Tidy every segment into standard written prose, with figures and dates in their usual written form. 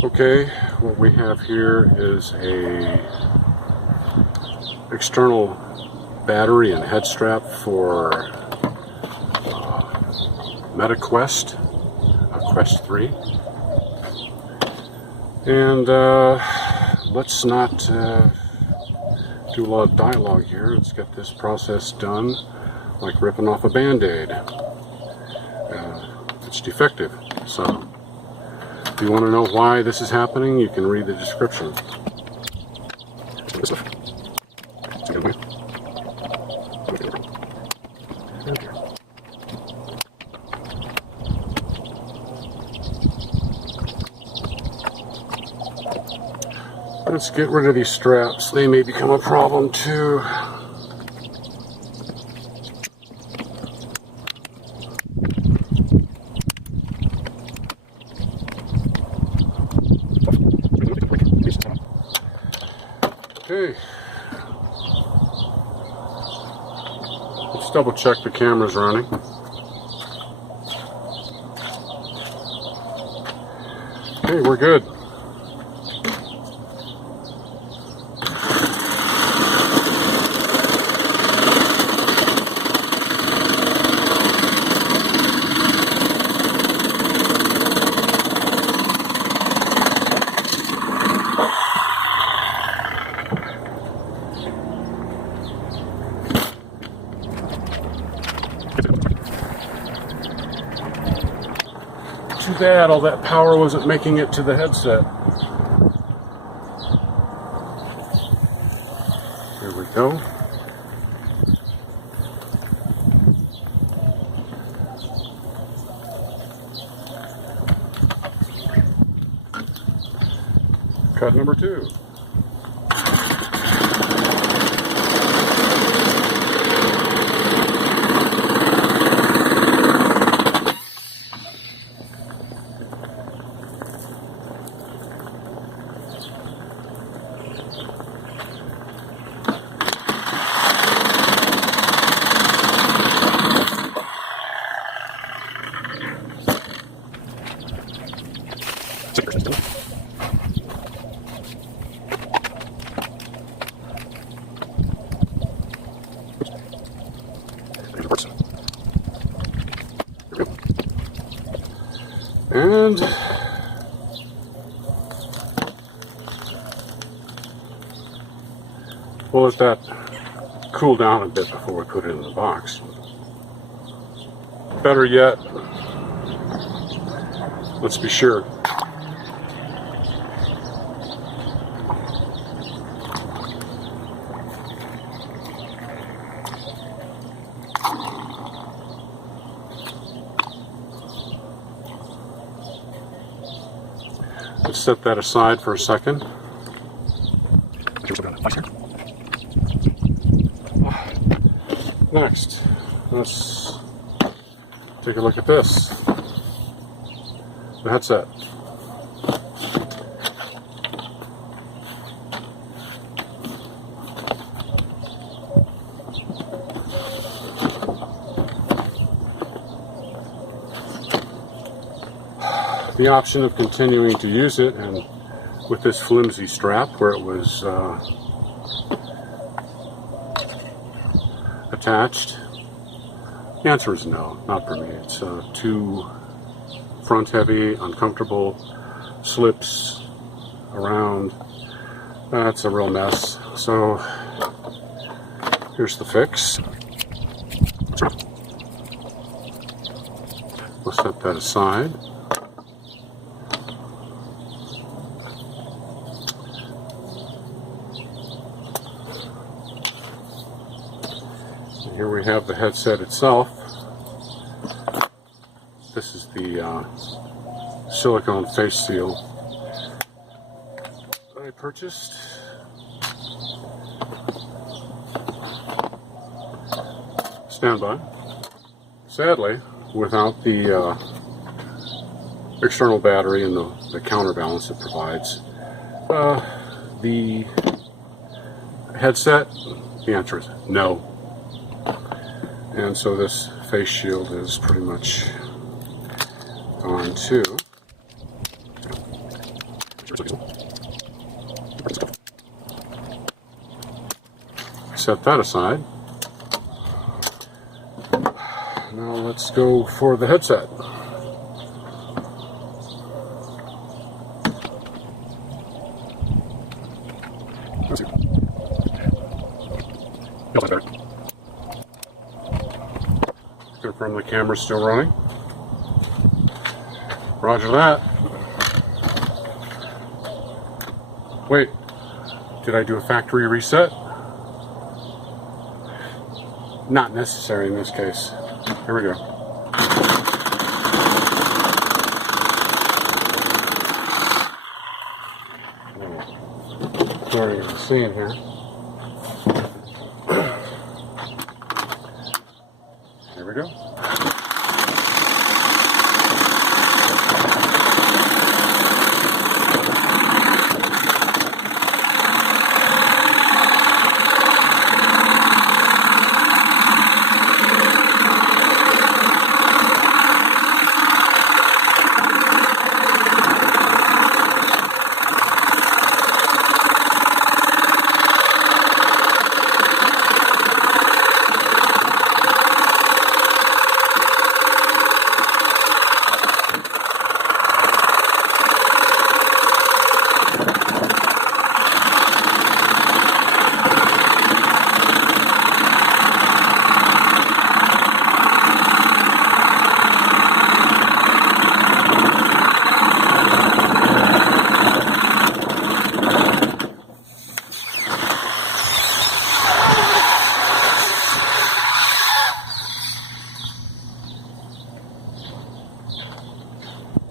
Okay, what we have here is a external battery and head strap for MetaQuest, Quest 3. And let's not do a lot of dialogue here. Let's get this process done like ripping off a band-aid. It's defective, so if you want to know why this is happening, you can read the description. Let's get rid of these straps. They may become a problem too. Okay. Let's double check the camera's running. Okay, we're good. Too bad all that power wasn't making it to the headset. There we go. Cut number 2. And we'll let that cool down a bit before we put it in the box. Better yet, let's be sure. Let's set that aside for a second. Next, let's take a look at this. The headset. The option of continuing to use it and with this flimsy strap where it was attached, the answer is no, not for me. It's too front heavy, uncomfortable, slips around. That's a real mess. So here's the fix. We'll set that aside. Here we have the headset itself. This is the silicone face seal that I purchased. Standby. Sadly, without the external battery and the counterbalance it provides, the headset, the answer is no. And so this face shield is pretty much gone too. Set that aside. Now let's go for the headset. Confirm the camera's still running. Roger that. Wait, did I do a factory reset? Not necessary in this case. Here we go. Blurring of the scene here. Here we go.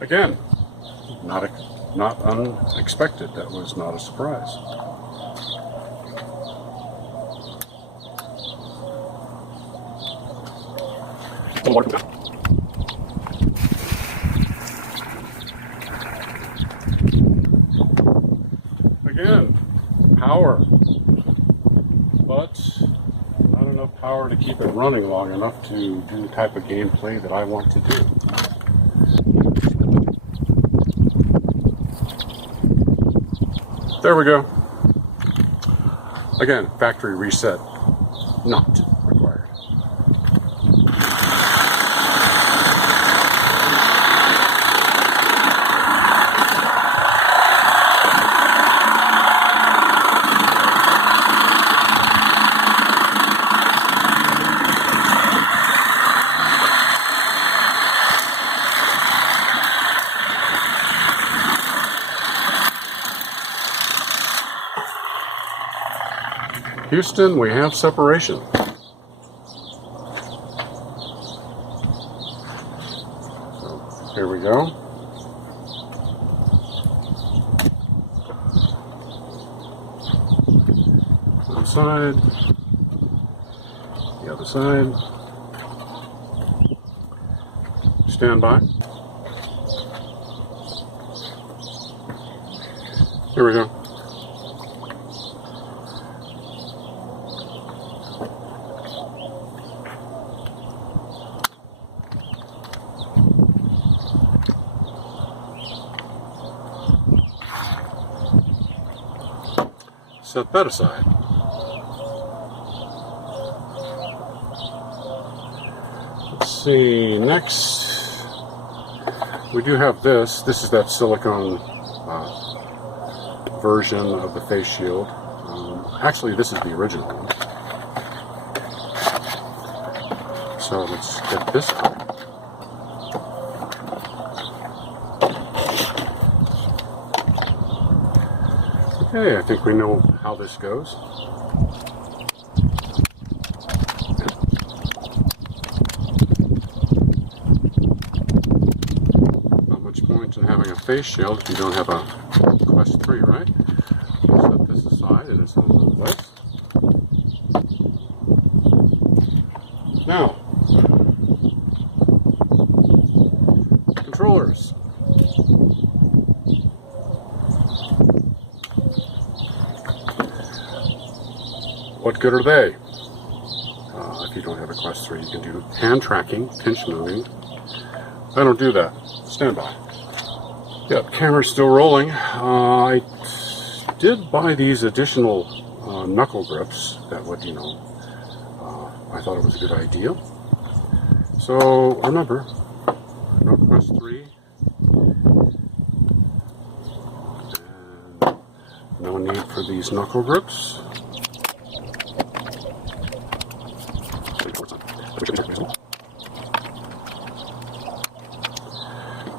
Again, not unexpected. That was not a surprise. Again, power, but not enough power to keep it running long enough to do the type of gameplay that I want to do. There we go. Again, factory reset, not required. Houston, we have separation. So, here we go. One side, the other side. Stand by. Here we go. Set that aside. Let's see, next we do have this. This is that silicone version of the face shield. Actually, this is the original one. So let's get this out. Okay, I think we know how this goes. Not much point in having a face shield if you don't have a Quest 3, right? We'll set this aside and it's in place. Now, controllers. What good are they? If you don't have a Quest 3, you can do hand tracking, pinch moving. I don't do that. Stand by. Yep, camera's still rolling. I did buy these additional knuckle grips that would, I thought it was a good idea. So remember, no quest 3, and no need for these knuckle grips.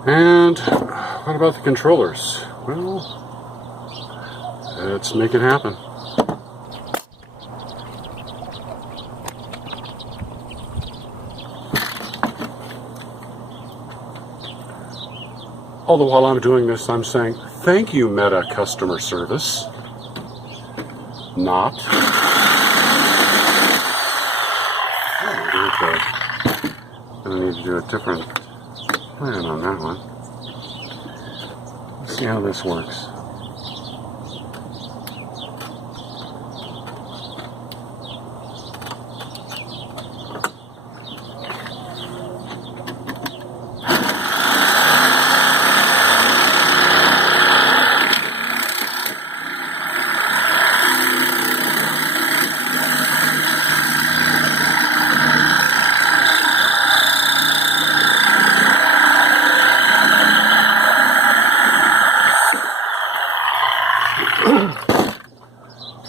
And what about the controllers? Well, let's make it happen. All the while I'm doing this, I'm saying, thank you, Meta Customer Service. Not. I need to do a different plan on that one. Let's see how this works.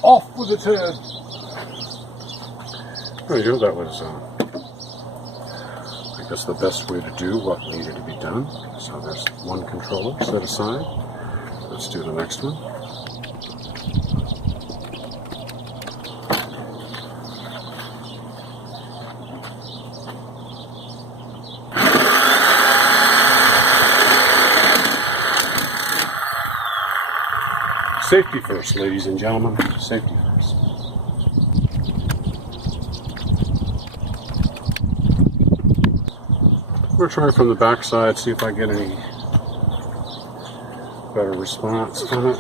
Off with its head. There you go. That was, I guess, the best way to do what needed to be done. So there's one controller set aside. Let's do the next one. Safety first, ladies and gentlemen. Safety first. We'll try from the back side, see if I get any better response from it.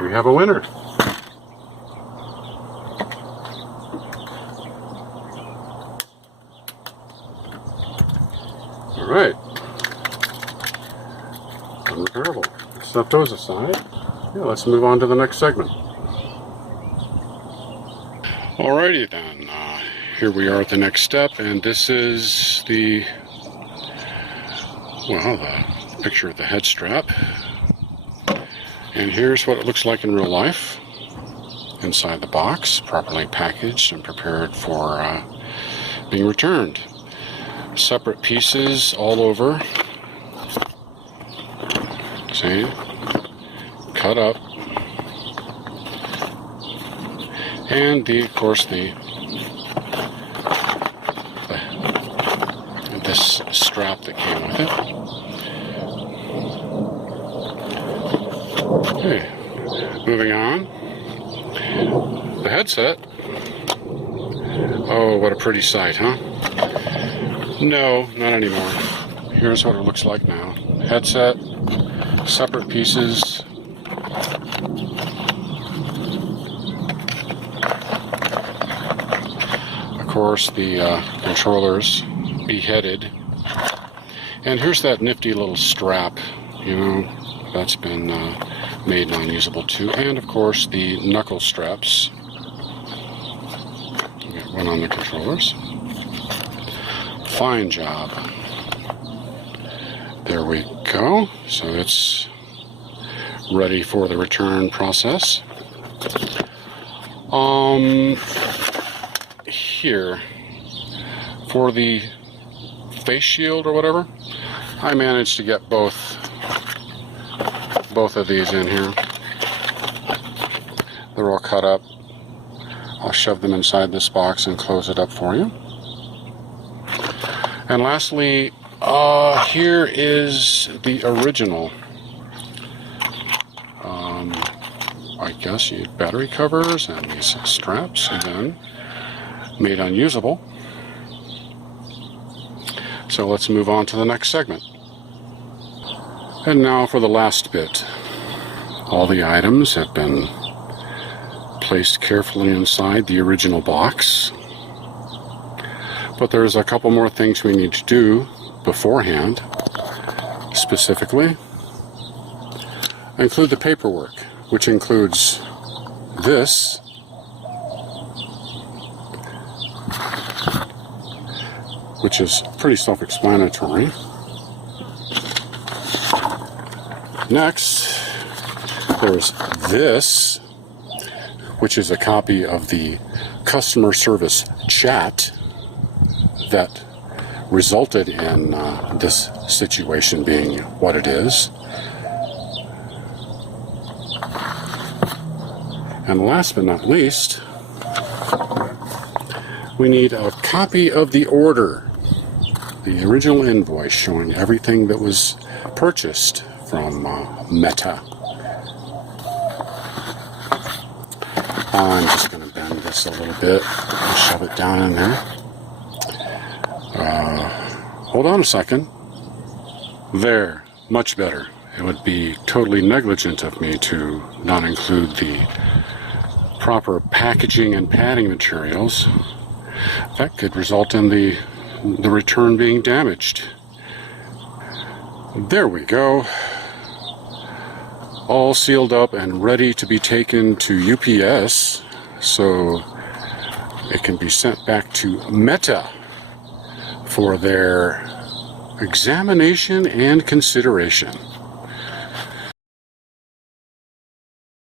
We have a winner. All right. Unrepairable. Set those aside. Yeah, let's move on to the next segment. Alrighty then. Here we are at the next step, and this is the picture of the head strap. And here's what it looks like in real life. Inside the box, properly packaged and prepared for being returned. Separate pieces all over. See? Cut up. And of course this strap that came with it. Okay. Moving on. The headset. Oh, what a pretty sight, huh? No, not anymore. Here's what it looks like now. Headset, separate pieces. Of course, the controllers beheaded. And here's that nifty little strap, that's been made non-usable too. And of course, the knuckle straps. Got one on the controllers. Fine job. There we go. So it's ready for the return process. Here, for the face shield or whatever, I managed to get both of these in here. They're all cut up. I'll shove them inside this box and close it up for you. And lastly, here is the original, I guess, battery covers and these straps, again, made unusable. So let's move on to the next segment. And now for the last bit. All the items have been placed carefully inside the original box. But there's a couple more things we need to do beforehand. Specifically, I include the paperwork, which includes this, which is pretty self-explanatory. Next, there's this, which is a copy of the customer service chat that resulted in this situation being what it is. And last but not least, we need a copy of the order, the original invoice showing everything that was purchased from Meta. I'm just going to bend this a little bit and shove it down in there. Hold on a second. There, much better. It would be totally negligent of me to not include the proper packaging and padding materials. That could result in the return being damaged. There we go. All sealed up and ready to be taken to UPS so it can be sent back to Meta for their examination and consideration.